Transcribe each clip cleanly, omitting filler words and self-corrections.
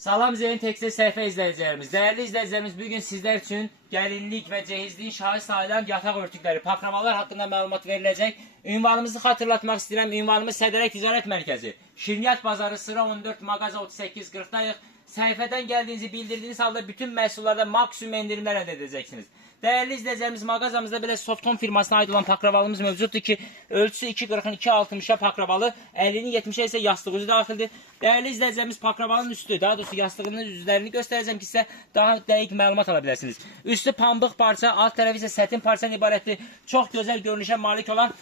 Salam Zeyn Tekstil səhifə izləyicilərimiz. Dəyərli izləyicilərimiz, bugün sizlər üçün gəlinlik və cehizliyin şahı sayılan yataq örtükləri, pakravalar haqqında məlumat veriləcək. Ünvanımızı xatırlatmaq istəyirəm. Ünvanımız Sədərək Ticarət Mərkəzi, Şirniyyat Bazarı, sıra 14, mağaza 38-40'dayıq. Səhifədən gəldiyinizi bildirdiyiniz halda bütün məhsullarda maksimum endirimlər əldə edəcəksiniz. Dəyərli izləyicilərimiz, mağazamızda belə Softon firmasına ait olan pakravalımız mövcuddur ki, ölçüsü 2.40'ın 2.60'a pakravalı, 50'nin 70'e ise yastık üzü daxildir. Dəyərli izləyicilərimiz, pakravalın üstü, daha doğrusu yastığının üzlərini göstərəcəm ki, sizə daha dəqiq məlumat ala biləsiniz. Üstü pambıq parça, alt tərəfi isə sətin parçadan ibarətdir. Çox gözəl görünüşə malik olan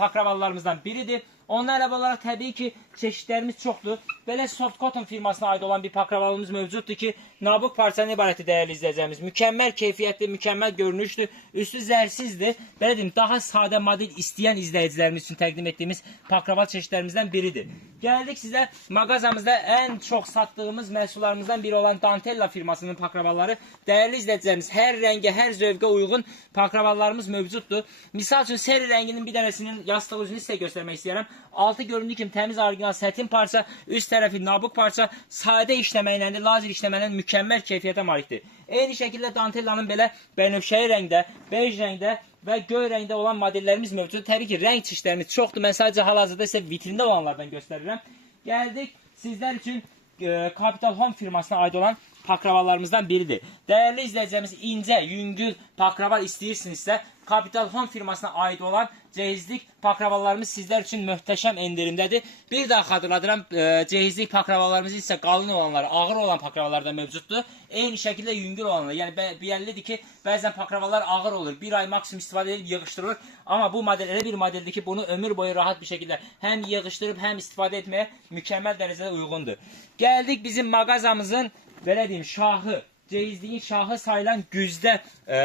pakravallarımızdan biridir. Onunla əlavə olaraq təbii ki, çeşidlərimiz çoxdur. Belə Soft Cotton firmasına aid olan bir pakravalımız mövcuddur ki, nabuk parçadan ibarətdir dəyərli izləyicilərimiz. Mükəmməl keyfiyyətli, mükəmməl görünüşdür. Üstü zərsizdir. Belə deyim, daha sadə model istəyən izləyicilərimiz üçün təqdim etdiyimiz pakraval çeşidlərimizdən biridir. Gəldik sizə mağazamızda ən çox satdığımız məhsullarımızdan biri olan Dantella firmasının pakravalları. Dəyərli izləyicilərimiz, hər rəngə, hər zövqə uyğun pakravallarımız mövcuddur. Misal üçün, seri rənginin bir dənəsinin yastığı üzünü sizə göstərmək istəyirəm. Altı göründüyü kimi təmiz orijinal sətin parça, üst tərəfi nabuk parça, sadə işləməklə, lazer işləməklə mükəmməl keyfiyyətə malikdir. Eyni şəkildə Dantellanın belə bənövşəyi rəngdə, bej rəngdə və göy rəngdə olan modellərimiz mövcuddur. Təbii ki, rəng çeşidlərimiz çoxdur. Mən sadəcə hal-hazırda isə vitrində olanlardan göstərirəm. Gəldik sizlər üçün Capital Home firmasına aid olan pakravallarımızdan biridir. Dəyərli izləyicilərimiz, incə, yüngül pakraval istəyirsinizsə, Capital Home firmasına aid olan cehizlik pakravallarımız sizlər üçün möhtəşəm endirimdədir. Bir daha xatırladıram, cehizlik pakravallarımız isə qalın olanlar, ağır olan pakravalar da mövcuddur. Eyni şəkildə yüngül olanlar. Yəni bəllidir ki, bəzən pakravalar ağır olur. Bir ay maksimum istifadə edib yığışdırılır. Amma bu model elə bir modeldir ki, bunu ömür boyu rahat bir şəkildə həm yığışdırıb, həm istifadə etməyə mükəmməl dərəcədə uyğundur. Gəldik bizim mağazamızın, belə deyim, şahı, cehizliyin şahı sayılan Güzdə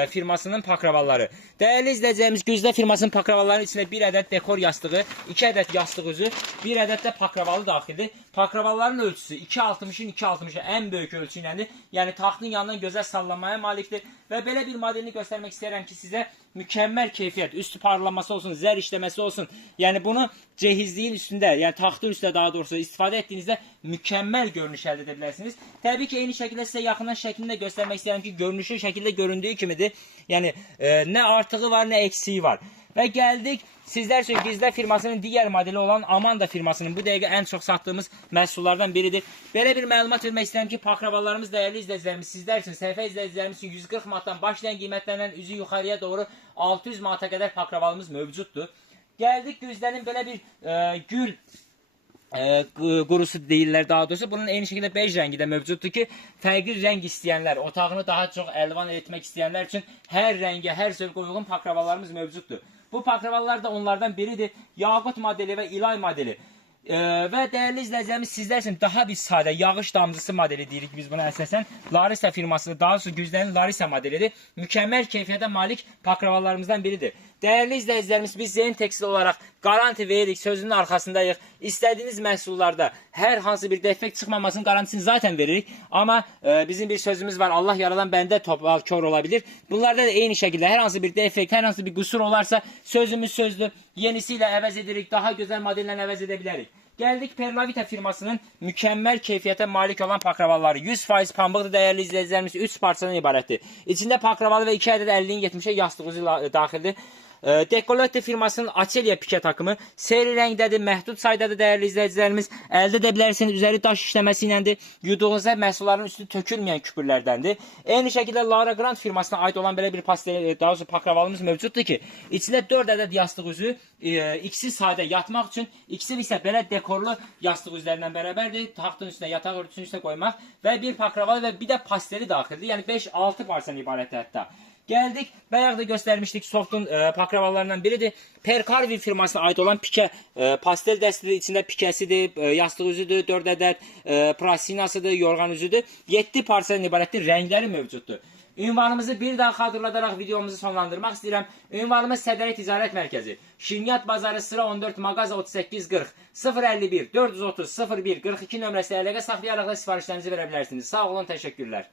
firmasının pakravalları. Dəyərli izləyicilərimiz, Güzdə firmasının pakravallarının içində bir ədəd dekor yastığı, 2 ədəd yastıq üzü, bir ədəd də pakravalı daxildir. Pakravaların ölçüsü 2.60'ın 2.60'a ən böyük ölçü iləndir. Yəni taxtın yanından gözəl sallanmaya malikdir. Və belə bir modelini göstərmək istəyirəm ki, sizə mükəmməl keyfiyyət, üstü parlaması olsun, zər işləməsi olsun. Yəni bunu cehizliyin üstündə, yəni taxtın üstündə daha doğrusu istifadə etdiyinizdə mükəmməl görünüş əldə edə bilərsiniz. Təbii ki, eyni şəkildə sizə yaxından şəklini də göstərmək istəyirəm ki, görünüşü şəkildə göründüyü kimidir. Yəni nə artığı var, nə eksiği var. Və gəldik sizlər üçün Güzdə firmasının digər modeli olan Amanda firmasının bu dəqiqə ən çox satdığımız məhsullardan biridir. Belə bir məlumat vermək istəyirəm ki, pakravalarımız, dəyərli izləyicilərimiz, sizlər üçün, səhifə izləyicilərimiz üçün 140 manatdan başlayan qiymətlərdən üzü yuxarıya doğru 600 manata qədər pakravalımız mövcuddur. Gəldik Güzdənin belə bir gül qurusu deyirlər daha doğrusu. Bunun eyni şəkildə bej rəngi də mövcuddur ki, fərqli rəng istəyənlər, otağını daha çox əlvan etmək istəyənlər üçün hər rəngə, hər zövqə uyğun pakravalarımız mövcuddur. Bu pakravalar da onlardan biridir. Yaqut modeli və İlay modeli. Və dəyərli izləyicilərimiz, sizlər üçün daha bir sadə yağış damcısı modeli deyirik biz buna əsasən. Larisa firması, daha doğrusu Güzdənin Larisa modelidir. Mükəmməl keyfiyyətə malik pakravalarımızdan biridir. Dəyərli izləyicilərimiz, biz Zeyn Tekstil olaraq garanti veririk, sözünün arxasındayıq. İstədiyiniz məhsullarda hər hansı bir defekt çıxmamasının garantisini zaten veririk. Amma bizim bir sözümüz var, Allah yaradan bəndə topal kör ola bilir. Bunlarda da eyni şəkildə hər hansı bir defekt, hər hansı bir qüsur olarsa sözümüz sözdür. Yenisi ilə əvəz edirik, daha gözəl modellə əvəz edə bilərik. Gəldik Perlavita firmasının mükəmməl keyfiyyətə malik olan pakravalları. 100% pambıqdır dəyərli izləyicilərimiz, 3 parçadan ibarətdir. İçində pakravalı və 2 ədəd 50'nin 70'e yastığı üzü daxildir. Dekolette firmasının Açelya pike takımı seri rəngdədir, məhdud saydadır dəyərli izləyicilərimiz. Əldə edə bilərsiniz, üzəri daş işləməsi iləndir. Yuduğunuzda məhsulların üstü tökülməyən küpürlərdəndir. Eyni şəkildə Lara Grant firmasına aid olan belə bir pastel, daha doğrusu pakravalımız mövcuddur ki, içində 4 ədəd yastıq üzü, ikisi sadə yatmaq üçün, ikisi isə belə dekorlu yastıq üzlərindən bərabərdir. Taxtın üstünə, yataq örtüsünün üstünə qoymaq və bir pakravalı və bir də pasteli daxildir. Yəni 5-6 parçadan ibarətdir hətta. Gəldik, bayaq da göstərmişdik, Softun pakravalarından biridir. Percarvi firmasına aid olan pike pastel dəstidir, içində pikəsidir, yastıq üzüdür, 4 ədəd prasinasıdır, yorğan üzüdür. 7 parçadan ibarətdir, rəngləri mövcuddur. Ünvanımızı bir daha xatırladaraq videomuzu sonlandırmaq istəyirəm. Ünvanımız Sədərək Ticarət Mərkəzi, Şirniyyat Bazarı, sıra 14, mağaza 38-40, 051 430 01 42 nömrəsi əlaqə saxlayaraq da sifarişlərinizi verə bilərsiniz. Sağ olun, təşəkkürlər.